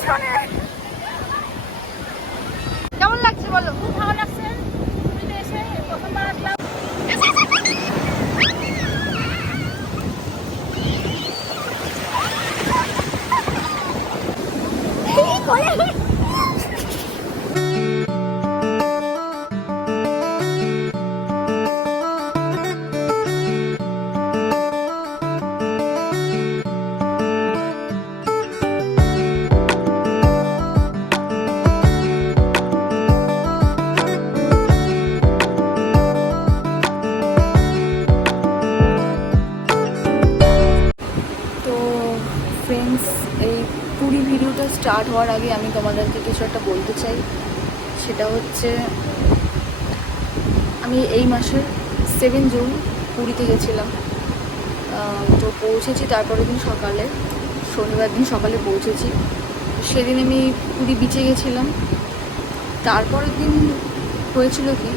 পেছনে। কেমন লাগছে বলো? খুব ভালো লাগছে। পুরীতে এসে প্রথমবার আসলাম। তো ফ্রেন্ডস, এই পুরী ভিডিওটা স্টার্ট হওয়ার আগে আমি তোমাদেরকে কিছু একটা বলতে চাই। সেটা হচ্ছে, আমি এই মাসের 7 জুন পুরীতে গেছিলাম। তো পৌঁছেছি তারপরের দিন সকালে, শনিবার দিন সকালে পৌঁছেছি। সেদিন আমি পুরী বিচে গেছিলাম। তারপরের দিন হয়েছিল কি,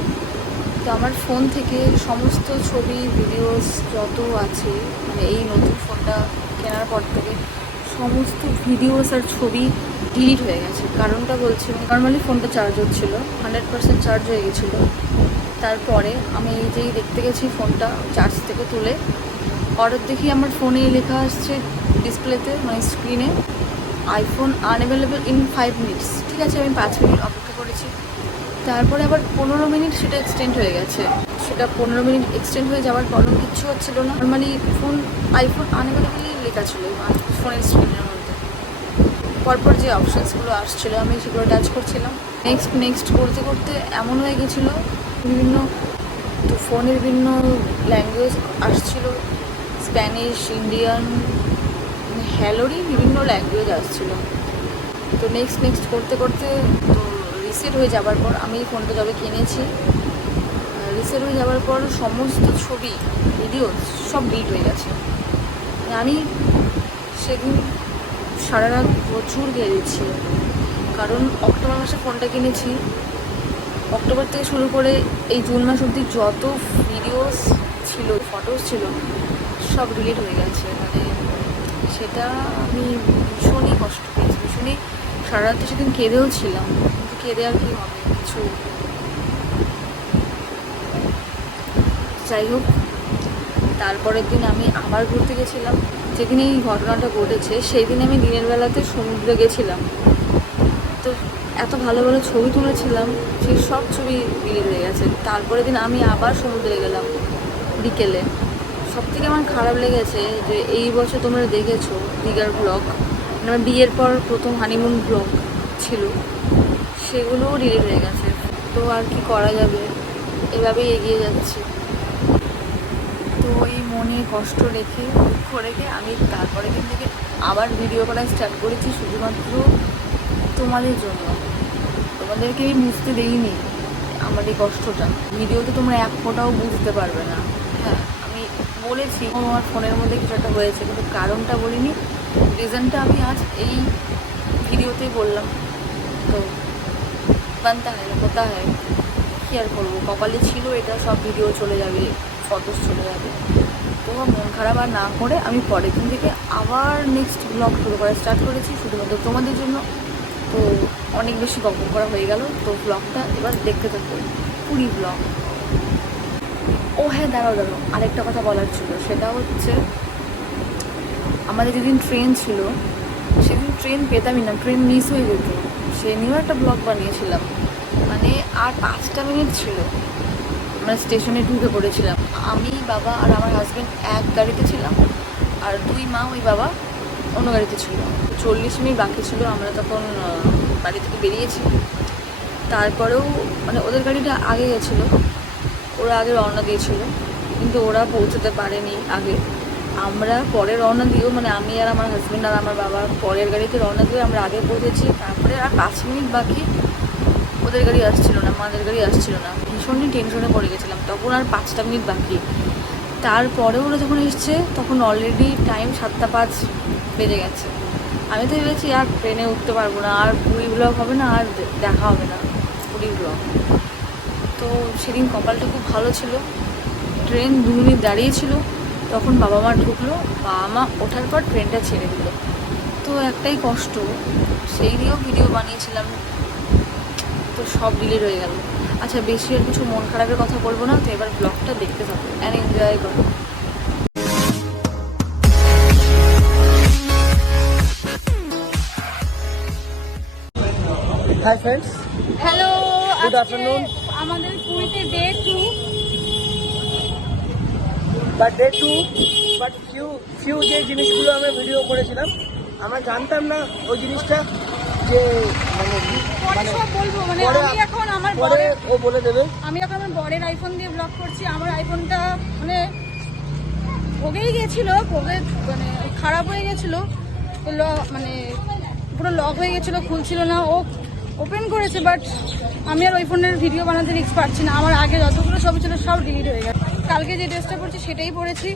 তো আমার ফোন থেকে সমস্ত ছবি ভিডিওস যত আছে, মানে এই নতুন ফোনটা কেনার পর থেকে সমস্ত ভিডিওস আর ছবি ডিলিট হয়ে গেছে। কারণটা বলছি, নর্মালি ফোনটা চার্জ হচ্ছিলো, 100% চার্জ হয়ে গেছিলো। তারপরে আমি যেই দেখতে গেছি ফোনটা চার্জ থেকে তুলে, অর্ডার দেখি আমার ফোনে লেখা আসছে ডিসপ্লেতে, মানে স্ক্রিনে, আইফোন আনঅ্যাভেলেবল ইন 5 মিনিটস। ঠিক আছে, আমি 5 মিনিট অপেক্ষা করেছি। তারপরে আবার 15 মিনিট সেটা এক্সটেন্ড হয়ে গেছে। সেটা 15 মিনিট এক্সটেন্ড হয়ে যাওয়ার পরও কিচ্ছু হচ্ছিল না। নর্মালি আইফোন আনঅ্যাভেলেবলই লেখা ছিল ফোনের স্ক্রিনের মধ্যে। পরপর যে অপশানসগুলো আসছিলো আমি সেগুলো টাচ করছিলাম। নেক্সট করতে করতে এমন হয়ে গেছিলো, বিভিন্ন তো ফোনের বিভিন্ন ল্যাঙ্গুয়েজ আসছিলো, স্প্যানিশ, ইন্ডিয়ান, হ্যালোরই বিভিন্ন ল্যাঙ্গুয়েজ আসছিলো। তো নেক্সট করতে করতে তো রিসেট হয়ে যাওয়ার পর, আমি ফোনটা যবে কিনেছি, রিসেট হয়ে যাওয়ার পর সমস্ত ছবি ভিডিও সব ডিলিট হয়ে গেছে। আমি সেদিন সারা রাত প্রচুর কেঁদেছি, কারণ অক্টোবর মাসে ফোনটা কিনেছি। অক্টোবর থেকে শুরু করে এই জুন মাস অবধি যত ভিডিওস ছিল, ফটোস ছিল, সব ডিলিট হয়ে গেছে। মানে সেটা আমি ভীষণই কষ্ট পেয়েছি, ভীষণই। সারা রাত্রে সেদিন কেঁদেও ছিলাম, কিন্তু কেঁদে আর কি হবে, কিছু। যাই হোক, তারপরের দিন আমি আবার ঘুরতে গেছিলাম। যেদিন এই ঘটনাটা ঘটেছে সেই দিন আমি দিনের বেলাতে সমুদ্রে গেছিলাম। তো এত ভালো ভালো ছবি তুলেছিলাম, সেই সব ছবি ডিলিট হয়ে গেছে। তারপরের দিন আমি আবার সমুদ্রে গেলাম বিকেলে। সবথেকে আমার খারাপ লেগেছে যে এই বছর তোমরা দেখেছো দীঘার ব্লগ, মানে আমার বিয়ের পর প্রথম হানিমুন ব্লগ ছিল, সেগুলোও ডিলিট হয়ে গেছে। তো আর কি করা যাবে, এভাবেই এগিয়ে যাচ্ছি। তো এই মনে কষ্ট রেখে, দুঃখ রেখে আমি তারপরের দিন থেকে আবার ভিডিও করা স্টার্ট করেছি, শুধুমাত্র তোমাদের জন্য। তোমাদেরকে আমি বুঝতে দেইনি আমার এই কষ্টটা। ভিডিওতে তোমরা এক ফোঁটাও বুঝতে পারবে না। হ্যাঁ, আমি বলেছি আমার ফোনের মধ্যে কিছু একটা হয়েছে, কিন্তু কারণটা বলিনি, রিজনটা আমি আজ এই ভিডিওতেই বললাম। তো বানতা হয়, হতা হয়, কী আর করবো, কপালে ছিল এটা, সব ভিডিও চলে যাবে, ফটোস চলে যাবে। তো মন খারাপ আর না করে আমি পরের দিন থেকে আবার নেক্সট ব্লগ শুরু করা স্টার্ট করেছি, শুধুমাত্র তোমাদের জন্য। তো অনেক বেশি গল্প করা হয়ে গেল, তো ব্লগটা এবার দেখতে থাকবো, পুরী ব্লগ। ও হ্যাঁ, দাঁড়াও আরেকটা কথা বলার ছিল। সেটা হচ্ছে, আমাদের যেদিন ট্রেন ছিল সেদিন ট্রেন পেতামই না, ট্রেন মিস হয়ে যেত। সে নিয়েও একটা ব্লগ বানিয়েছিলাম। মানে আর 5টা মিনিট ছিল, আমরা স্টেশনে ঢুকে পড়েছিলাম। আমি, বাবা আর আমার হাজব্যান্ড এক গাড়িতে ছিলাম, আর 2 মা ওই বাবা অন্য গাড়িতে ছিল। 40 মিনিট বাকি ছিল, আমরা তখন বাড়ি থেকে বেরিয়েছি। তারপরেও মানে ওদের গাড়িটা আগে গেছিলো, ওরা আগে রওনা দিয়েছিল, কিন্তু ওরা পৌঁছতে পারেনি আগে। আমরা পরে রওনা দিয়েও, মানে আমি আর আমার হাজব্যান্ড আর আমার বাবা পরের গাড়িতে রওনা দিয়ে আমরা আগে পৌঁছেছি। তারপরে আর 5 মিনিট বাকি, ওদের গাড়ি আসছিল না, আমাদের গাড়ি আসছিল না। ভীষণই টেনশনে পড়ে গেছিলাম, তখন আর 5টা মিনিট বাকি। তারপরে ওরা যখন এসছে তখন অলরেডি টাইম 7:05 বেজে গেছে। আমি তো ভেবেছি আর ট্রেনে উঠতে পারবো না, আর পুরী ব্লগ হবে না, আর দেখা হবে না পুরী ব্লগ। তো সেদিন কপালটা খুব ভালো ছিল, ট্রেন 2 মিনিট দাঁড়িয়েছিল, তখন বাবা মা ঢুকলো, বাবা মা ওঠার পর ট্রেনটা ছেড়ে দিল। তো একটাই কষ্ট, সেই দিয়েও ভিডিও বানিয়েছিলাম, তো সব ডিলিট হয়ে গেল। আচ্ছা, বেশি আর কিছু মন খারাপের কথা বলবো না, তো এবার ব্লগটা দেখতে থাকো অ্যান্ড এনজয় করো। Hi friends, hello, Good afternoon. আমাদের পুরীতে day 2। But day two, but few যে জিনিসগুলো আমরা ভিডিও করেছিলাম, আমরা জানতাম না ওই জিনিসটা যে মানে পরে সব বলবো, মানে পরে আমি এখন আমার পরে বরের ও বলে দেবে। আমি এখন আমার বরের আইফোন দিয়ে ব্লগ করছি। আমার আইফোনটা মানে ভোগেই গেছিল, মানে খারাপ হয়ে গেছিল, তো মানে পুরো লক হয়ে গেছিলো, খুলছিল না। ও ওপেন করেছে, বাট আমি আর ওই ফোনের ভিডিও বানাতে রিস্ক পাচ্ছি না। আমার আগে যতগুলো ছবি ছিল সব ডিলিট হয়ে গেছে। কালকে যে ড্রেসটা পরছি সেটাই পরেছি,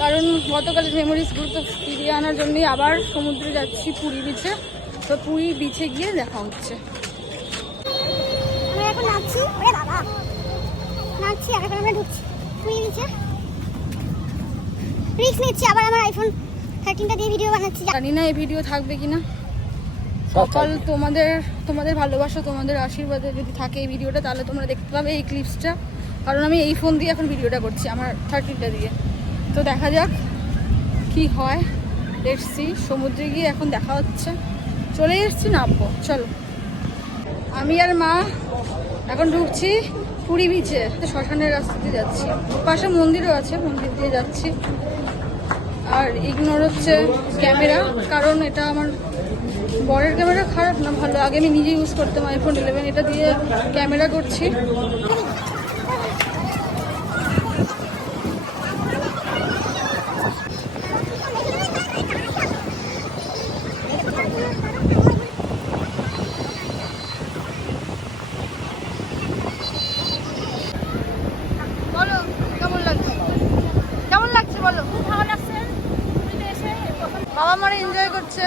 কারণ গতকালের মেমোরিজগুলো ফিরিয়ে আনার জন্যই আবার সমুদ্রে যাচ্ছি, পুরী বিচে। তো পুরী বিচে গিয়ে দেখা হচ্ছে। আমরা এখন নাচছি, ওরে বাবা নাচছি, আর এখন আমরা ঢুকছি পুরী বিচে। রিস্ক নিচ্ছি, আবার আমার আইফোন 13টা দিয়ে ভিডিও বানাচ্ছি। জানি না এই ভিডিও থাকবে কিনা। সকাল তোমাদের ভালোবাসা, তোমাদের আশীর্বাদে যদি থাকে এই ভিডিওটা, তাহলে তোমরা দেখতে পাবে এই ক্লিপসটা। কারণ আমি এই ফোন দিয়ে এখন ভিডিওটা করছি, আমার 13টা দিয়ে। তো দেখা যাক কি হয়, লেটস সি। সমুদ্রে গিয়ে এখন দেখা হচ্ছে। চলে এসেছি, নামবো, চলো। আমি আর মা এখন ঢুকছি পুরী বিচে, শ্মশানের রাস্তা দিয়ে যাচ্ছি। পাশে মন্দিরও আছে, মন্দির দিয়ে যাচ্ছি। আর ইগনোর হচ্ছে ক্যামেরা, কারণ এটা আমার বরের ক্যামেরা খারাপ না ভালো, আগে আমি নিজে ইউজ করতাম আইফোন 11, এটা দিয়ে ক্যামেরা করছি। বলো কেমন লাগছে, কেমন লাগছে বলো। খুব ভালো লাগছে পুরীতে এসে। প্রথম বাবা মারা এনজয় করছে।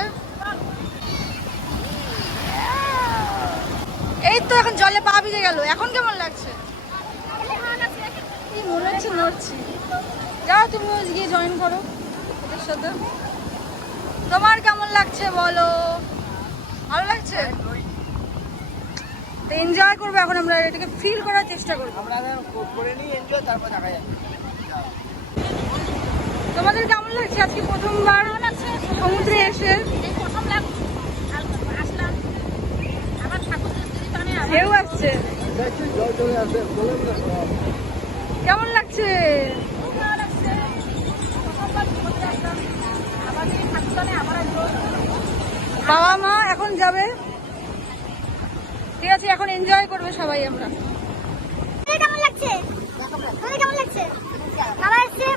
এই তো এখন জলে পা ভিজে গেল, এখন কেমন লাগছে? এই মনে হচ্ছে নড়ছি। যাও তুমি গিয়ে জয়েন করো ওদের সাথে। তোমার কেমন লাগছে বলো? ভালো লাগছে? তো এনজয় করবো এখন, আমরা এটাকে ফিল করার চেষ্টা করবো। আমরা করে নিই এনজয়, তারপর দেখা যাবে। তোমাদের কেমন লাগছে আজকে প্রথমবার সমুদ্রে এসে? প্রথম আসলাম, আমার ঠাকুর যদি টানে ঢেউ আসছে, কেমন লাগছে? খুব ভালো লাগছে। প্রথমবার সমুদ্রে আসলাম, আবার যদি ঠাকুর টানে আবার আসবো। বাবা মা এখন যাবে, ঠিক আছে, এখন এনজয় করবে সবাই আমরা। কেমন লাগছে? তোমাদের কেমন লাগছে? বাবা এসছে,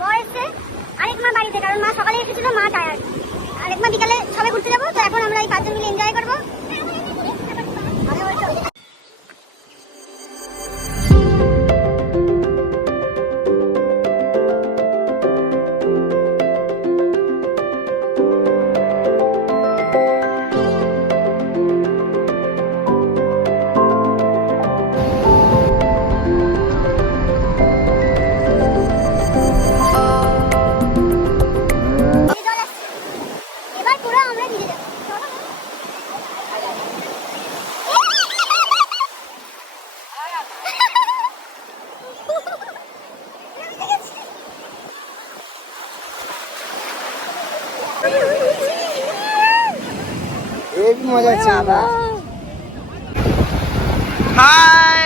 বর এসছে, আরেক মা বাড়িতে, কারণ মা সকালে এসেছিল, মা টায়ার্ড। আরেক মা বিকালে সবাই ঘুরতে যাবো। তো এখন আমরা এই 5 জন মিলে এনজয় করবো। এবার পুরো আমরা ভিজে যাবো। এই মজা হচ্ছে। হাই,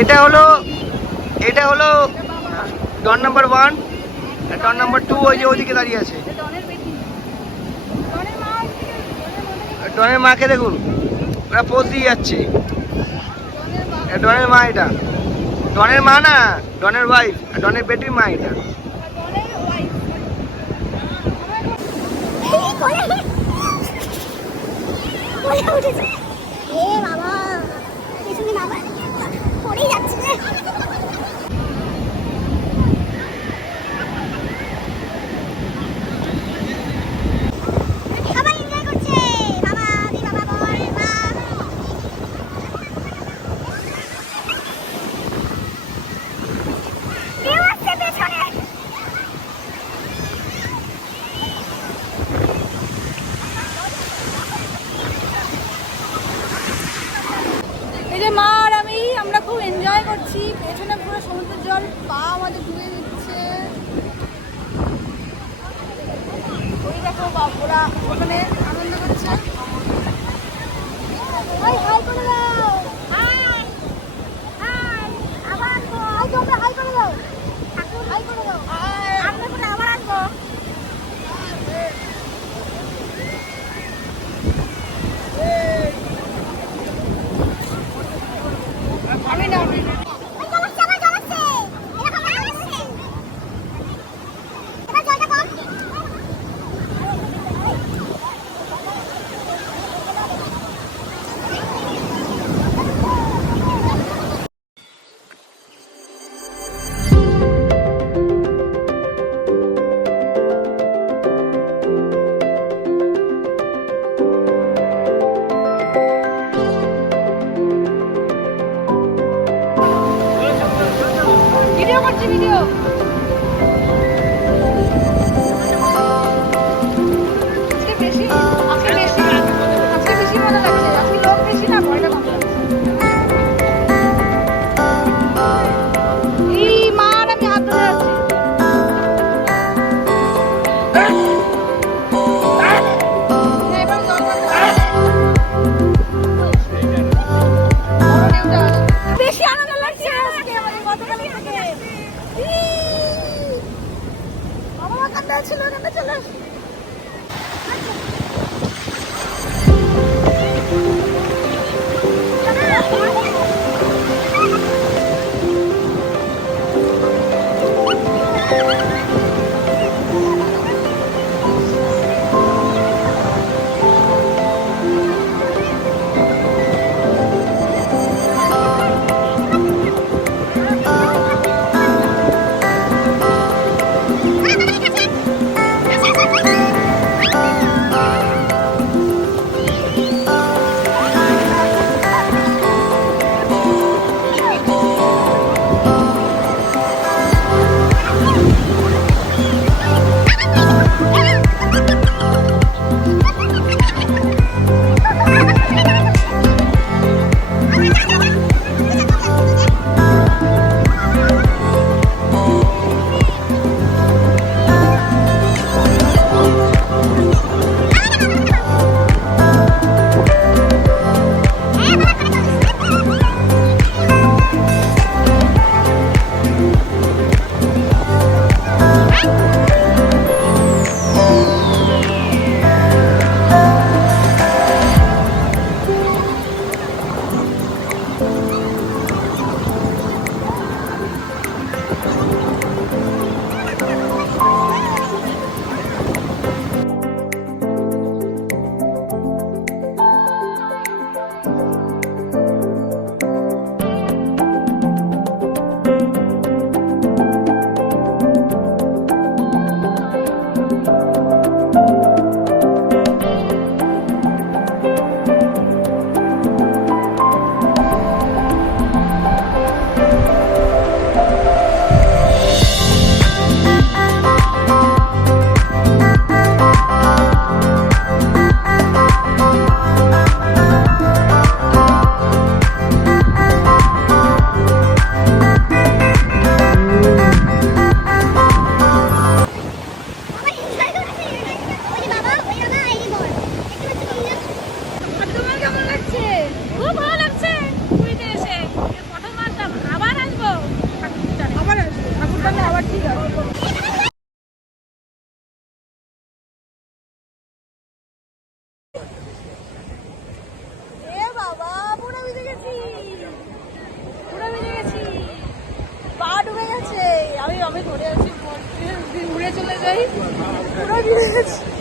এটা হলো ডন নাম্বার 1, ডন নাম্বার 2 ওই যে ওইদিকে দাঁড়িয়ে আছে। ডনের মাকে দেখুন, ওরা পোজ দিয়ে যাচ্ছে। ডনের মা, এটা ডনের মা না, ডনের ওয়াইফ, ডনের বেটির মা এটা। এ বাবা, পেছনে বাবা পড়েই যাচ্ছে। সবাই এনজয় করছে, বাবা, দি বাবা, বর, মা। যে মা আর আমরা খুব এনজয় করছি, পেছনে পুরো সমুদ্রের জল পা আমাদের ডুবে দিচ্ছে। ওই দেখো বাবুরা ওখানে আনন্দ করছে। হাই করে দাও, হাই আবার আসবো, তোমরা হাই করে দাও, ঠাকুর হাই করে দাও, আমরা করে আবার আসবো। আমি না ভিডিও করছি, ভিডিও। আজকে বেশি মজা লাগছে। আজকে লোক বেশি না, ভয়টা কম লাগছে। এই মা আর আমি হাত ধরে আছি। এবার জল বেশি আনন্দ লাগছে আজকে আমাদের গতকাল থেকে। আমার কান্না ছিল, কান্না চলে আসে। আমি ধরে আছি, উড়ে চলে যাই, পুরো ভিজে গেছি।